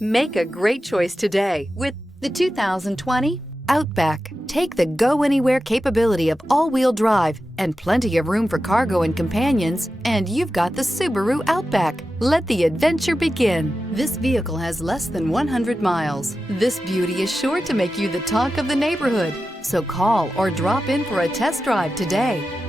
Make a great choice today with the 2020 Outback. Take the go-anywhere capability of all-wheel drive and plenty of room for cargo and companions, and you've got the Subaru Outback. Let the adventure begin. This vehicle has less than 100 miles. This beauty is sure to make you the talk of the neighborhood. So call or drop in for a test drive today.